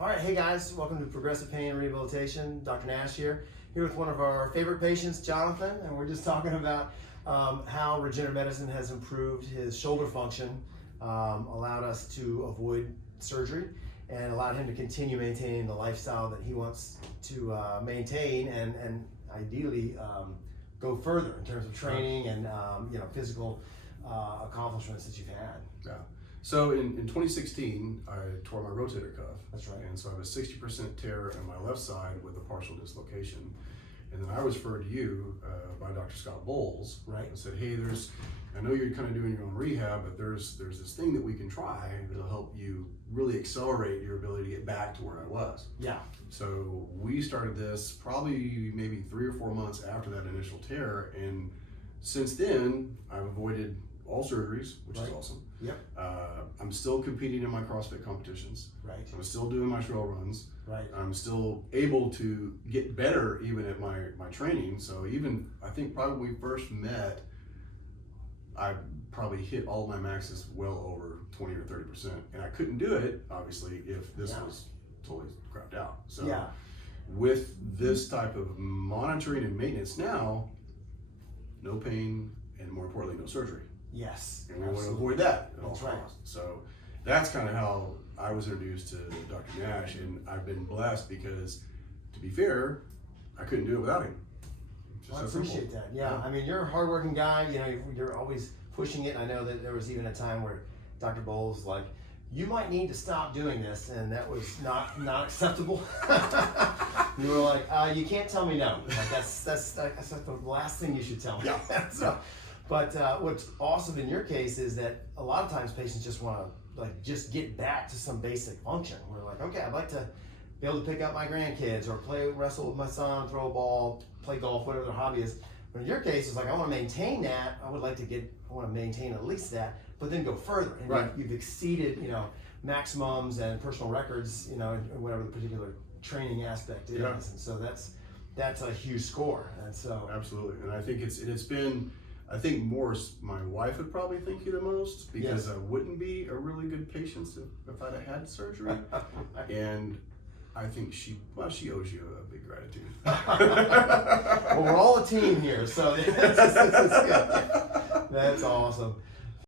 All right, hey guys, welcome to Progressive Pain and Rehabilitation. Dr. Nash here with one of our favorite patients, Jonathan, and we're just talking about how regenerative medicine has improved his shoulder function, allowed us to avoid surgery, and allowed him to continue maintaining the lifestyle that he wants to maintain and ideally go further in terms of training and physical accomplishments that you've had. Yeah. So in 2016, I tore my rotator cuff. That's right. And so I have a 60% tear on my left side with a partial dislocation. And then I was referred to you by Dr. Scott Bowles. Right. And said, hey, I know you're kind of doing your own rehab, but there's this thing that we can try that'll help you really accelerate your ability to get back to where I was. Yeah. So we started this probably maybe 3 or 4 months after that initial tear. And since then, I've avoided all surgeries, which is awesome. Yep. I'm still competing in my CrossFit competitions. Right. I'm still doing my trail runs. Right. I'm still able to get better even at my training. So even, I think probably when we first met, I probably hit all my maxes well over 20 or 30%. And I couldn't do it, obviously, if this was totally crapped out. So with this type of monitoring and maintenance now, no pain, and more importantly, no surgery. Yes. And we want to avoid that at all That's right. costs. So that's kind of how I was introduced to Dr. Nash, and I've been blessed because, to be fair, I couldn't do it without him. Well, I appreciate that. Yeah, I mean, you're a hardworking guy. You know, you're always pushing it. I know that there was even a time where Dr. Bowles was like, "You might need to stop doing this," and that was not acceptable. You were like, "You can't tell me no. Like that's the last thing you should tell me." Yeah. So, but what's awesome in your case is that a lot of times patients just want to just get back to some basic function. We're like, okay, I'd like to be able to pick up my grandkids or wrestle with my son, throw a ball, play golf, whatever their hobby is. But in your case, it's like, I want to maintain that. I want to maintain at least that, but then go further. And you've exceeded, maximums and personal records, in whatever the particular training aspect is. And so that's a huge score. And so absolutely. And I think it's been, I think more my wife would probably thank you the most, because I wouldn't be a really good patient if I'd have had surgery. And I think she owes you a big gratitude. Well, we're all a team here, so this is good. That's awesome.